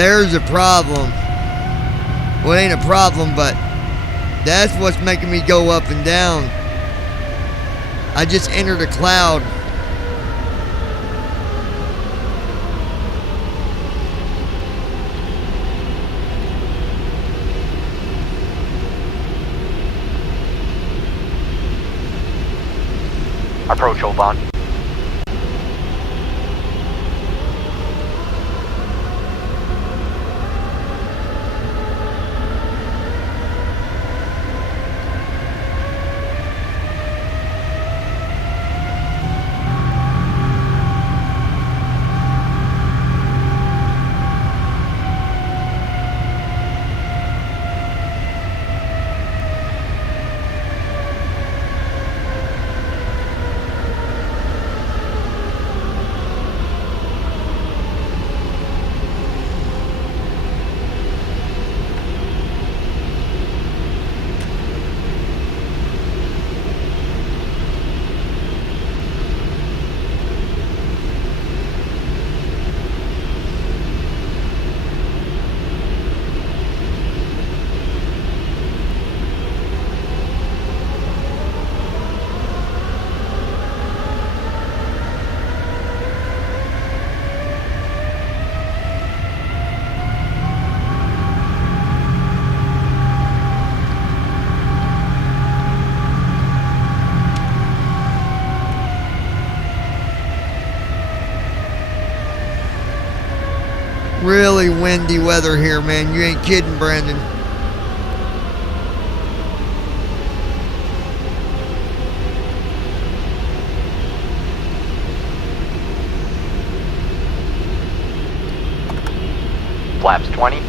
There's a problem. Well, it ain't a problem, but that's what's making me go up and down. I just entered a cloud. Approach Oban. Really windy weather here, man. You ain't kidding, Brandon. Flaps 20.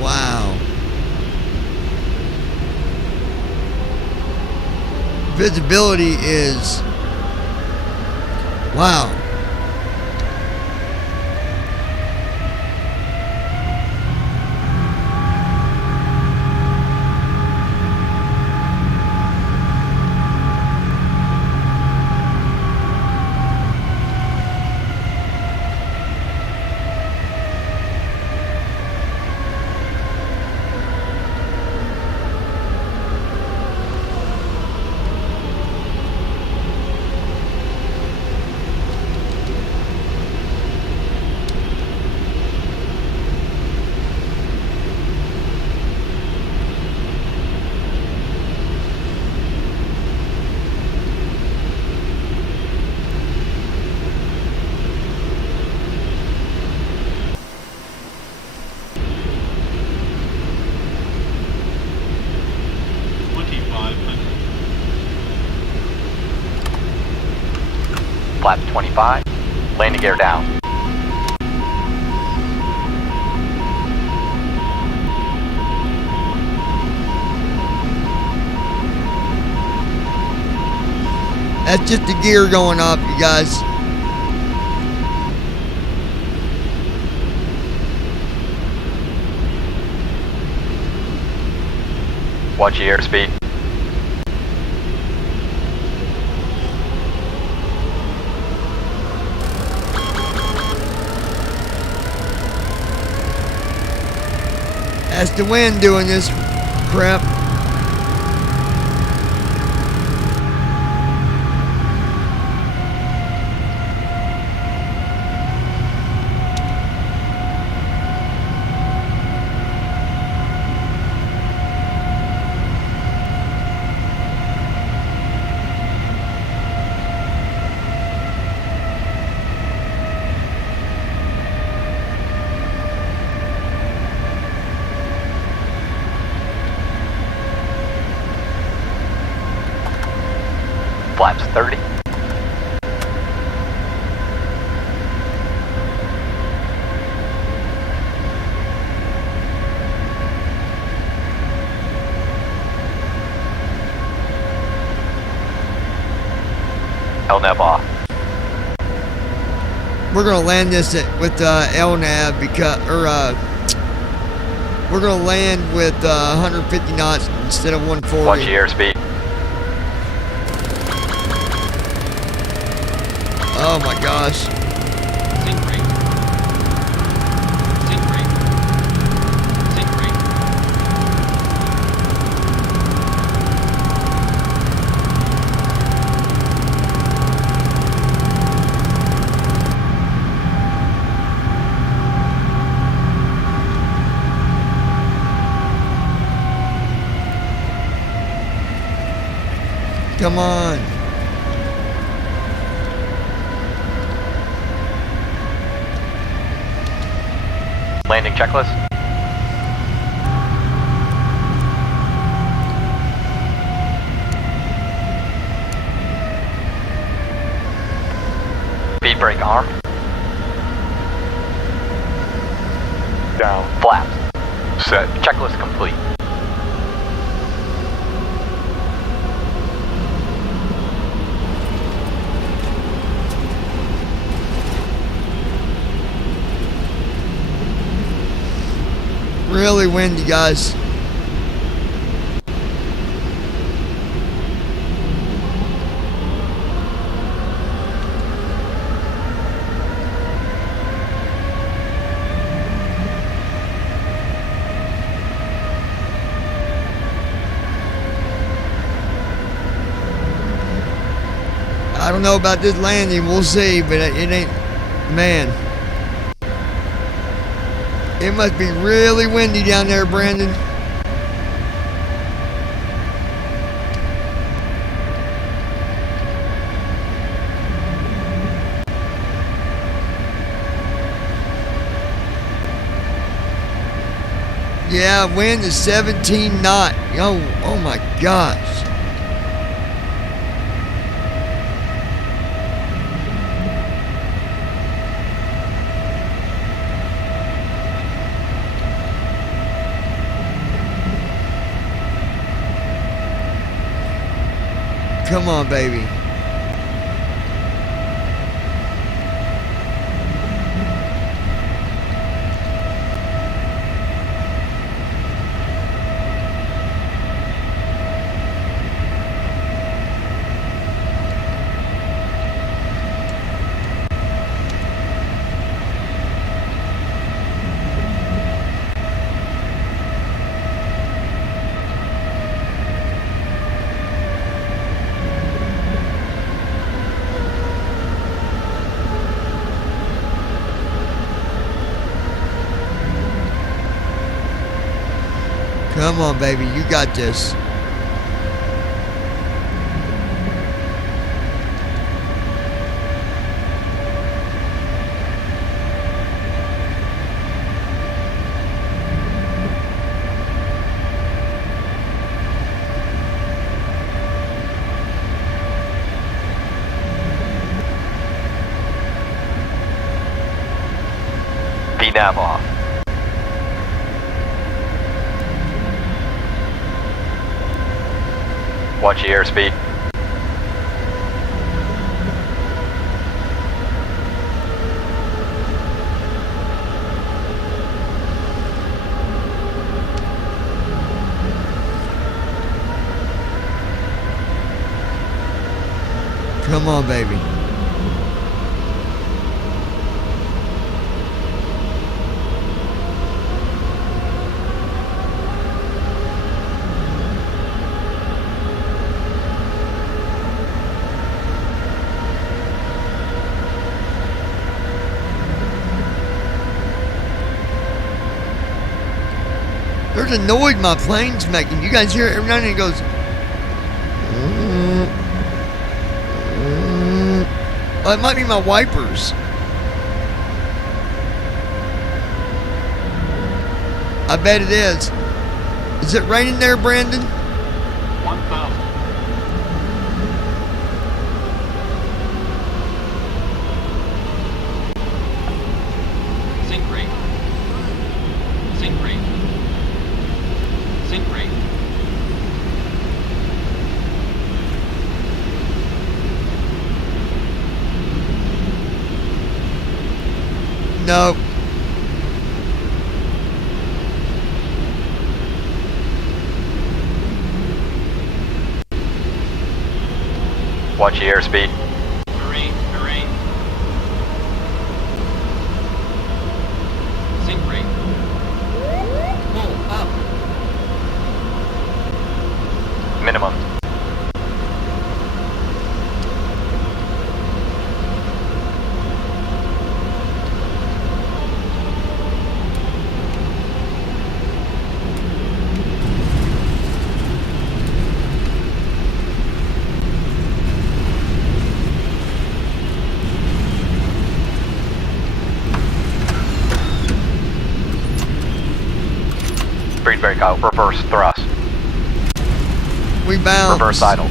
Wow. Visibility is, wow. Flaps 25. Landing gear down. That's just the gear going up, you guys. Watch your airspeed. That's the wind doing this crap. Flaps 30. LNAV off. We're gonna land this with LNAV because, we're gonna land with 150 knots instead of 140. Watch your airspeed. Oh my gosh. Sink rate. Sink rate. Sink rate. Come on. Landing checklist. Speed brake arm. Down. Flaps. Set. Checklist complete. Really windy, guys. I don't know about this landing, we'll see, but it ain't, man. It must be really windy down there, Brandon. Yeah, wind is 17 knot. Oh my gosh. Come on, baby. Come on, baby. You got this. VNAV off. Watch your airspeed. Come on, baby. There's a noise my plane's making. You guys hear it every now and then? It goes. Oh, it might be my wipers. I bet it is. Is it raining there, Brandon? 1,000. Sink rate. Sink rate. Sink rate. No. Watch the airspeed. Marine, marine. Sink rate. Pull up. Minimum. Speed brake out. Reverse thrust. We bounce. Reverse idle.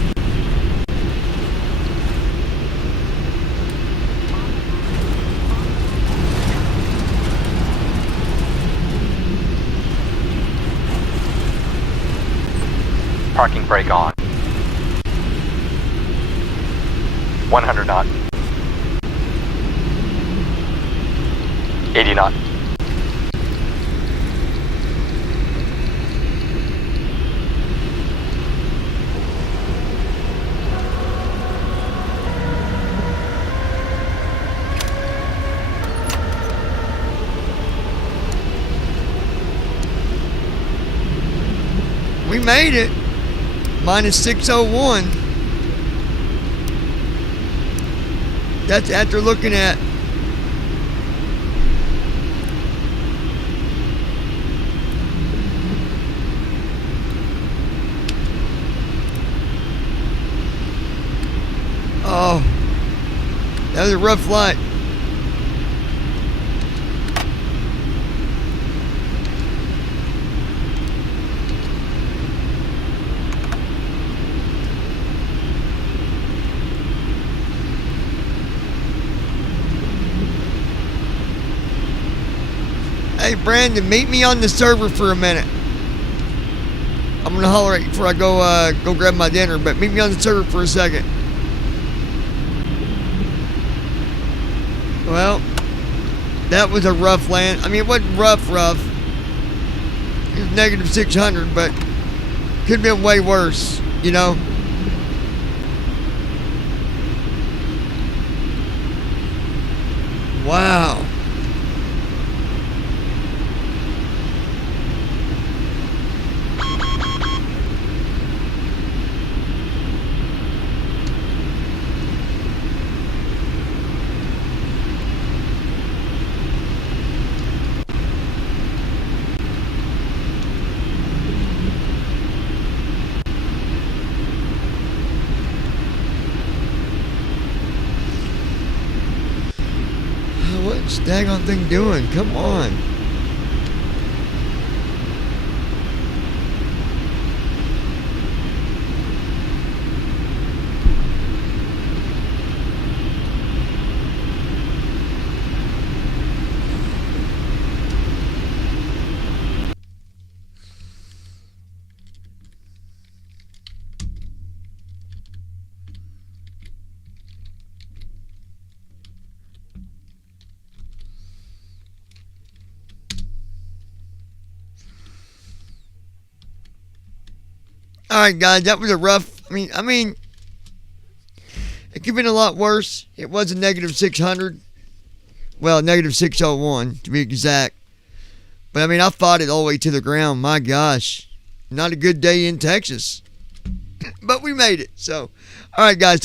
Parking brake on. 100 knot. 80 knot. We made it. Minus 601. That's after looking at oh, that was a rough flight. Hey Brandon, meet me on the server for a minute. I'm gonna holler at you before I go grab my dinner, but meet me on the server for a second. Well, that was a rough land. I mean, it wasn't rough. It was negative 600, but could have been way worse, you know. Wow. What's daggone thing doing? Come on. All right, guys, that was a rough. I mean, it could have been a lot worse. It was a negative 600. Well, negative 601 to be exact. But I mean, I fought it all the way to the ground. My gosh, not a good day in Texas. But we made it. So, all right, guys.